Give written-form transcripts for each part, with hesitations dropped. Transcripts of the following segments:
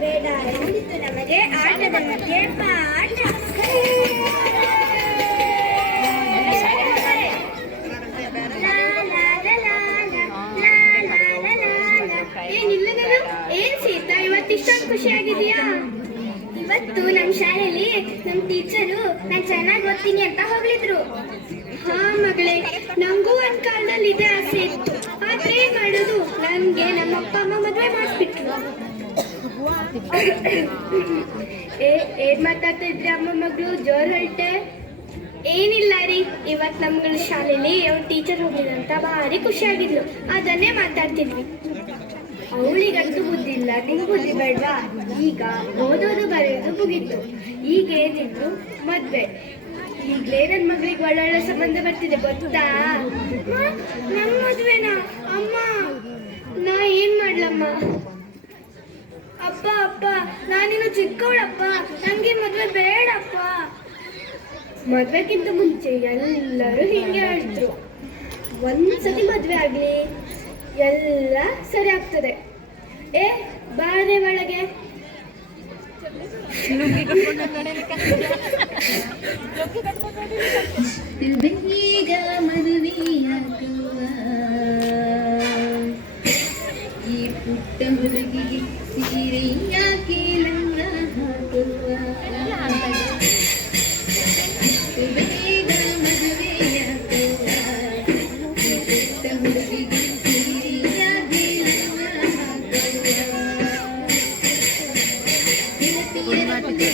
ಬೇಡ ಎಂದಿತ್ತು ನಮಗೆ ಆಟದ ಮಧ್ಯೆ ಪಾಠ. ಏನ್ ಸೀತಾ ಇವತ್ತಿಷ್ಟೊಂದು ಖುಷಿಯಾಗಿದೆಯಾ? ಇವತ್ತು ನಮ್ಮ ಶಾಲೆಯಲ್ಲಿ ನಮ್ಮ ಟೀಚರು ನಾನು ಚೆನ್ನಾಗಿ ಓದ್ತೀನಿ ಅಂತ ಹೋಗ್ಲಿದ್ರು. ಹಾ ಮಗಳೇ, ನಂಗೂ ಒಂದ್ ಕಾಲದಲ್ಲಿ ಇದೇ ಆಸೆ ಇತ್ತು. ಆದ್ರೆ ಏನ್ ಮಾಡೋದು, ನನ್ಗೆ ನಮ್ಮ ಅಪ್ಪ ಅಮ್ಮ ಮದ್ವೆ ಮಾಡಿಸ್ಬಿಟ್ರು. ಏನ್ ಮಾತಾಡ್ತಾ ಇದ್ರಿ ಅಮ್ಮ ಮಗಳು, ಜೋರ್ ಹೊರಟೆ? ಏನಿಲ್ಲ ರೀ, ಇವತ್ ನಮ್ಗಳ ಶಾಲೆಯಲ್ಲಿ ಅವ್ರ ಟೀಚರ್ ಹೋಗಿದಂತ ಭಾರಿ ಖುಷಿಯಾಗಿದ್ಲು, ಅದನ್ನೇ ಮಾತಾಡ್ತಿದ್ವಿ. ಅವಳಿಗಂತೂ ಬುದ್ಧಿ ಇಲ್ಲ, ನಿಂಗೆ ಬುದ್ಧಿ ಬೇಡ್ವಾ? ಈಗ ಓದೋದು ಬರೆಯೋದು ಮುಗಿತ್ತು, ಈಗ ಏನಿದ್ರು ಮದ್ವೆ. ಈಗ್ಲೇ ನನ್ ಮಗಳಿಗೆ ಒಳ್ಳೊಳ್ಳೆ ಸಂಬಂಧ ಬರ್ತಿದೆ ಗೊತ್ತಾ? ನನ್ ಮದ್ವೆನಾ ಅಮ್ಮ? ನಾ ಏನ್ ಮಾಡ್ಲಮ್ಮ? ಅಪ್ಪ ಅಪ್ಪ, ನಾನಿನ್ನು ಚಿಕ್ಕವಳಪ್ಪ, ನಂಗೆ ಮದ್ವೆ ಬೇಡಪ್ಪ. ಮದ್ವೆಗಿಂತ ಮುಂಚೆ ಎಲ್ಲರೂ ಹಿಂಗೆ ಹೇಳ್ತಿದ್ರು, ಒಂದ್ಸತಿ ಮದ್ವೆ ಆಗ್ಲಿ ಎಲ್ಲ ಸರಿ ಆಗ್ತದೆ. ಬಾರೆ ಒಳಗೆ. ಬೇಗ ಮದುವೆಯಾಗುವ ಈ ಪುಟ್ಟ ಹುಡುಗಿಗೆ ಸೀರೆ ಯಾಕೆ ಲಂಗ ಹಾಕುವ. ಬೇಗ ಮದುವೆಯಾಗುವ ಈ ಪುಟ್ಟ ಹುಡುಗಿಗೆ ಸೀರೆ ಯಾಕೆ ಲಂಗ ಹಾಕುವ. ಕೂಡಿಕೊಂಡು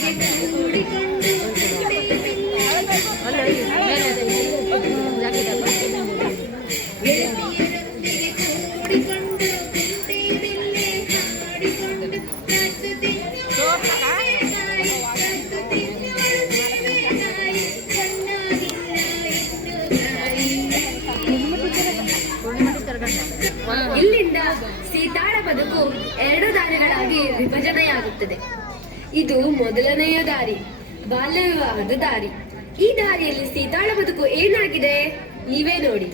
ಇಲ್ಲಿಂದ ಸೀತಾಳ ಬದುಕು 2 ದಾರಿಗಳಾಗಿ ವಿಭಜನೆಯಾಗುತ್ತದೆ. ಇದು ಮೊದಲನೆಯ ದಾರಿ, ಬಾಲ್ಯ ವಿವಾಹದ ದಾರಿ. ಈ ದಾರಿಯಲ್ಲಿ ಸೀತಾಳ ಬದುಕು ಏನಾಗಿದೆ ನೀವೇ ನೋಡಿ.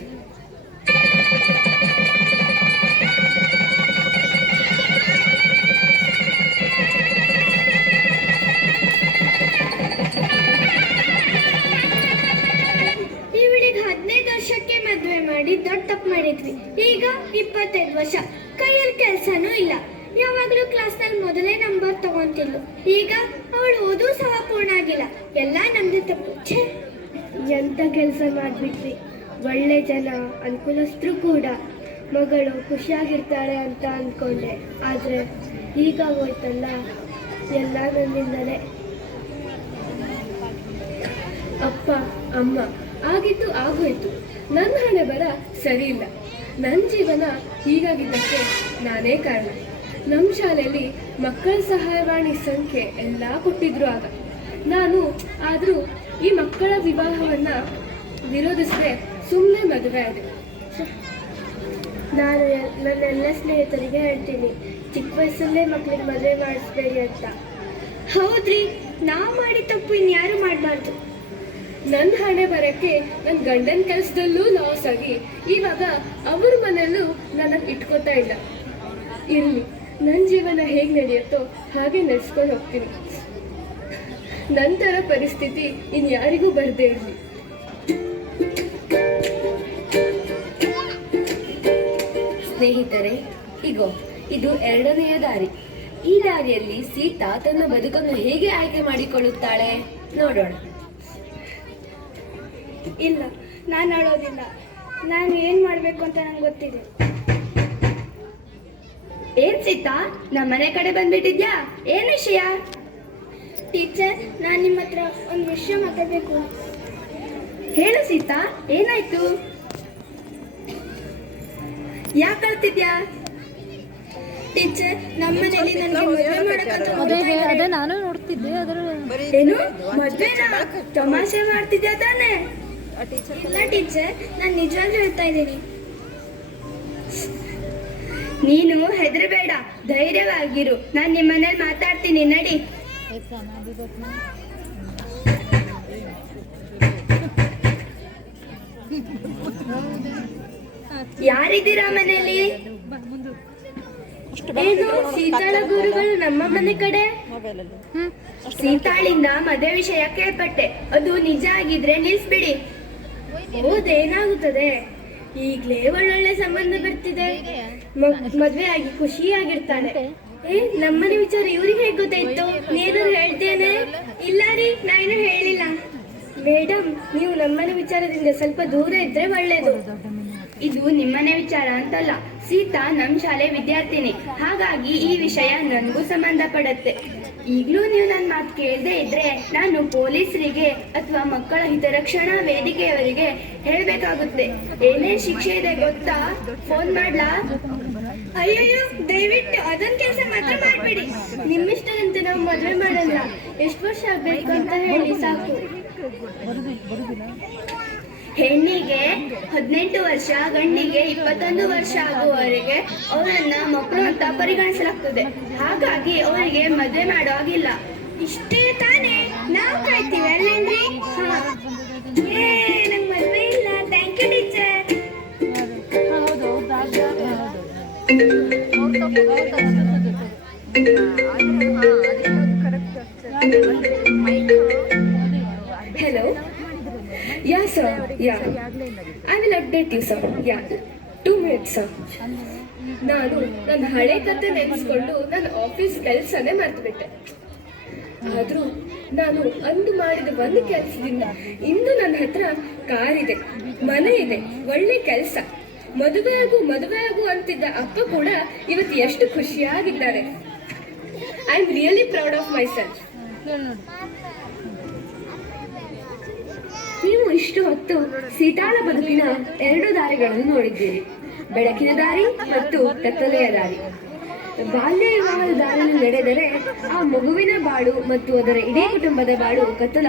ಇವಳಿಗೆ 15 ವರ್ಷಕ್ಕೆ ಮದ್ವೆ ಮಾಡಿ ದೊಡ್ಡ ತಪ್ಪು ಮಾಡಿದ್ವಿ. ಈಗ 25 ವರ್ಷ, ಕೈಯಲ್ಲಿ ಕೆಲ್ಸನೂ ಇಲ್ಲ. ಯಾವಾಗ್ಲೂ ಕ್ಲಾಸ್ನಲ್ಲಿ ಮೊದಲೇ ನಂಬರ್ ತಗೊಂತಿದ್ಲು. ಈಗ ಅವಳು ಓದೂ ಸಹ ಪೂರ್ಣ ಆಗಿಲ್ಲ. ಎಲ್ಲ ನಮ್ದು ತಪ್ಪು. ಛೇ, ಎಂತ ಕೆಲಸ ಮಾಡ್ಬಿಟ್ವಿ. ಒಳ್ಳೆ ಜನ, ಅನುಕೂಲಸ್ಥರು ಕೂಡ. ಮಗಳು ಖುಷಿಯಾಗಿರ್ತಾಳೆ ಅಂತ ಅಂದ್ಕೊಂಡೆ, ಆದ್ರೆ ಈಗ ಹೋಯ್ತಲ್ಲ, ಎಲ್ಲ ನನ್ನಿಂದಲೇ. ಅಪ್ಪ ಅಮ್ಮ ಆಗಿದ್ದು ಆಗೋಯ್ತು. ನನ್ನ ಹಣೆ ಬರ ಸರಿ ಇಲ್ಲ. ನನ್ನ ಜೀವನ ಹೀಗಾಗಿದ್ದಕ್ಕೆ ನಾನೇ ಕಾರಣ. ನಮ್ಮ ಶಾಲೆಯಲ್ಲಿ ಮಕ್ಕಳ ಸಹಾಯವಾಣಿ ಸಂಖ್ಯೆ ಎಲ್ಲ ಕೊಟ್ಟಿದ್ರು ಆಗ. ನಾನು ಆದರೂ ಈ ಮಕ್ಕಳ ವಿವಾಹವನ್ನು ವಿರೋಧಿಸದೆ ಸುಮ್ಮನೆ ಮದುವೆ ಆದೆ. ನಾನು ನನ್ನೆಲ್ಲ ಸ್ನೇಹಿತರಿಗೆ ಹೇಳ್ತೀನಿ, ಚಿಕ್ಕ ವಯಸ್ಸಲ್ಲೇ ಮಕ್ಕಳಿಗೆ ಮದುವೆ ಮಾಡಿಸ್ಬೇಡಿ ಅಂತ. ಹೌದ್ರಿ, ನಾವು ಮಾಡಿ ತಪ್ಪು ಇನ್ಯಾರು ಮಾಡಬಾರ್ದು. ನನ್ನ ಹಣೆ ಬರೋಕ್ಕೆ ನನ್ನ ಗಂಡನ ಕೆಲಸದಲ್ಲೂ ಲಾಸ್ ಆಗಿ ಇವಾಗ ಅವ್ರ ಮನೆಯಲ್ಲೂ ನನಗೆ ಇಟ್ಕೋತಾ ಇಲ್ಲ. ಇರಲಿ, ನನ್ನ ಜೀವನ ಹೇಗೆ ನಡೆಯುತ್ತೋ ಹಾಗೆ ನಡೆಸ್ಕೊಂಡು ಹೋಗ್ತೀನಿ. ನಂತರ ಪರಿಸ್ಥಿತಿ ಇನ್ಯಾರಿಗೂ ಬರದೇ ಇರಲಿ. ಸ್ನೇಹಿತರೆ, ಇದು 2ನೆಯ ದಾರಿ. ಈ ದಾರಿಯಲ್ಲಿ ಸೀತಾ ತನ್ನ ಬದುಕನ್ನು ಹೇಗೆ ಆಯ್ಕೆ ಮಾಡಿಕೊಳ್ಳುತ್ತಾಳೆ ನೋಡೋಣ. ಇಲ್ಲ, ನಾನು ಅಳೋದಿಲ್ಲ. ನಾನು ಏನು ಮಾಡಬೇಕು ಅಂತ ನಂಗೆ ಗೊತ್ತಿದೆ. ಏನ್ ಸೀತಾ, ನಮ್ಮನೆ ಕಡೆ ಬಂದ್ಬಿಟ್ಟಿದ್ಯಾ? ಏನ್ ವಿಷಯ? ಟೀಚರ್, ನಾನು ನಿಮ್ಮ ಹತ್ರ ಒಂದು ವಿಷಯ ಮಾತಾಡಬೇಕು. ಹೇಳು ಸೀತಾ, ಏನಾಯ್ತು? ಯಾಕೆ ಅಳ್ತಿದ್ಯಾ? ಟೀಚರ್, ನಮ್ಮನೇಲಿ ನನಗೆ ಮದುವೆ ಮಾಡಕ್ಕಂತ ಅದೇ ನಾನು ನೋಡ್ತಿದ್ದೆ ಅದರ ಏನು ಮದ್ವೆನಾ? ತಮಾಷೆ ಮಾಡ್ತಿದ್ಯಾ ತಾನೇ? ಇಲ್ಲ ಟೀಚರ್, ನಾನು ನಿಜವಾಗ್ಲೂ ಹೇಳ್ತಾ ಇದ್ದೀನಿ. ನೀನು ಹೆದರಬೇಡ, ಧೈರ್ಯವಾಗಿರು. ನಾನು ನಿಮ್ಮ ಮನೇಲಿ ಮಾತಾಡ್ತೀನಿ, ನಡಿ. ಯಾರಿದ್ದೀರಾ ಮನೇಲಿ? ಏನು ಸೀತಾಳ ಗುರುಗಳು ನಮ್ಮ ಮನೆ ಕಡೆ? ಸೀತಾಳಿಂದ ಮದುವೆ ವಿಷಯ ಕೇಳ್ಪಟ್ಟೆ. ಅದು ನಿಜ ಆಗಿದ್ರೆ ನಿಲ್ಸ್ಬಿಡಿ. ಹೌದೇನಾಗುತ್ತದೆ? ಈಗ್ಲೇ ಒಳ್ಳೊಳ್ಳೆ ಸಂಬಂಧ ಬರ್ತಿದೆ. ಮದ್ವೆ ಆಗಿ ಖುಷಿಯಾಗಿರ್ತಾಳೆ. ನಮ್ಮನೆ ವಿಚಾರ ಇವ್ರಿಗೆ ಹೇಗೆ ಗೊತ್ತಾಯ್ತು? ನೀನಾದ್ರು ಹೇಳ್ತೇನೆ? ಇಲ್ಲ ರೀ, ನಾನು ಹೇಳಿಲ್ಲ. ಮೇಡಮ್, ನೀವು ನಮ್ಮನೆ ವಿಚಾರದಿಂದ ಸ್ವಲ್ಪ ದೂರ ಇದ್ರೆ ಒಳ್ಳೇದು. ಇದು ನಿಮ್ಮನೆ ವಿಚಾರ ಅಂತಲ್ಲ. ಸೀತಾ ನಮ್ಮ ಶಾಲೆ ವಿದ್ಯಾರ್ಥಿನಿ, ಹಾಗಾಗಿ ಈ ವಿಷಯ ನನಗೂ ಸಂಬಂಧ ಪಡುತ್ತೆ. ಈಗಲೂ ನೀವು ನನ್ನ ಮಾತು ಕೇಳದೆ ಇದ್ರೆ ನಾನು ಪೊಲೀಸರಿಗೆ ಅಥವಾ ಮಕ್ಕಳ ಹಿತರಕ್ಷಣಾ ವೇದಿಕೆಯವರಿಗೆ ಹೇಳಬೇಕಾಗುತ್ತೆ. ಏನೇ ಶಿಕ್ಷೆ ಇದೆ ಗೊತ್ತಾ? ಫೋನ್ ಮಾಡ್ಲಾ? ಅಯ್ಯಯ್ಯೋ, ದಯವಿಟ್ಟು ಅದೊಂದು ಕೆಲಸ ಮಾತ್ರ ಮಾಡಬೇಡಿ. ನಿಮ್ಮಿಷ್ಟದಂತೆ ನಾವು ಮದುವೆ ಮಾಡಲ್ಲ. ಎಷ್ಟು ವರ್ಷ ಆಗ್ಬೇಕು ಅಂತ ಹೇಳಿ ಸಾಕು. ಹೆಣ್ಣಿಗೆ 18 ವರ್ಷ, ಗಂಡಿಗೆ 21 ವರ್ಷ ಆಗುವವರೆಗೆ ಅವರನ್ನ ಮಕ್ಕಳು ಅಂತ ಪರಿಗಣಿಸಲಾಗ್ತದೆ. ಹಾಗಾಗಿ ಅವರಿಗೆ ಮದುವೆ ಮಾಡೋ ಹಾಗಿಲ್ಲ. ಇಷ್ಟೇ ತಾನೇ? ನಾವು ಕಾಯ್ತೀವಿ ಅಲ್ಲೇನ್ರಿ? ನಂಗೆ ಮದುವೆ ಇಲ್ಲ. Thank you teacher. Hello. Yeah, sir. Yeah. I will update you, sir. Yeah. 2 minutes, sir. ನಾನು ನನ್ನ ಹಳೆ ಕತೆ ನೆನೆಸ್ಕೊಂಡು ನನ್ನ ಆಫೀಸ್ ಕೆಲಸನೇ ಮರೆತುಬಿಟ್ಟೆ. ಆದರೂ ನಾನು ಅಂದು ಮಾಡಿದ ಒಂದು ಕೆಲಸದಿಂದ ಇಂದು ನನ್ನ ಹತ್ರ ಕಾರ್ ಇದೆ, ಮನೆ ಇದೆ, ಒಳ್ಳೆ ಕೆಲಸ. ಮದುವೆ ಆಗು ಅಂತಿದ್ದ ಅಪ್ಪ ಕೂಡ ಇವತ್ತು ಎಷ್ಟು ಖುಷಿಯಾಗಿದ್ದಾರೆ. I am really proud of myself. ನೀವು ಇಷ್ಟು ಹೊತ್ತು ಸೀತಾಳ ಬದುಕಿನ 2 ದಾರಿಗಳನ್ನು ನೋಡಿದ್ದೀರಿ, ಬೆಳಕಿನ ದಾರಿ ಮತ್ತು ಕತ್ತಲೆಯ ದಾರಿ. ಬಾಲ್ಯ ವಿವಾಹದ ದಾರಿಯಲ್ಲಿ ನಡೆದರೆ ಆ ಮಗುವಿನ ಬಾಳು ಮತ್ತು ಅದರ ಇಡೀ ಕುಟುಂಬದ ಬಾಳು ಕತ್ತಲ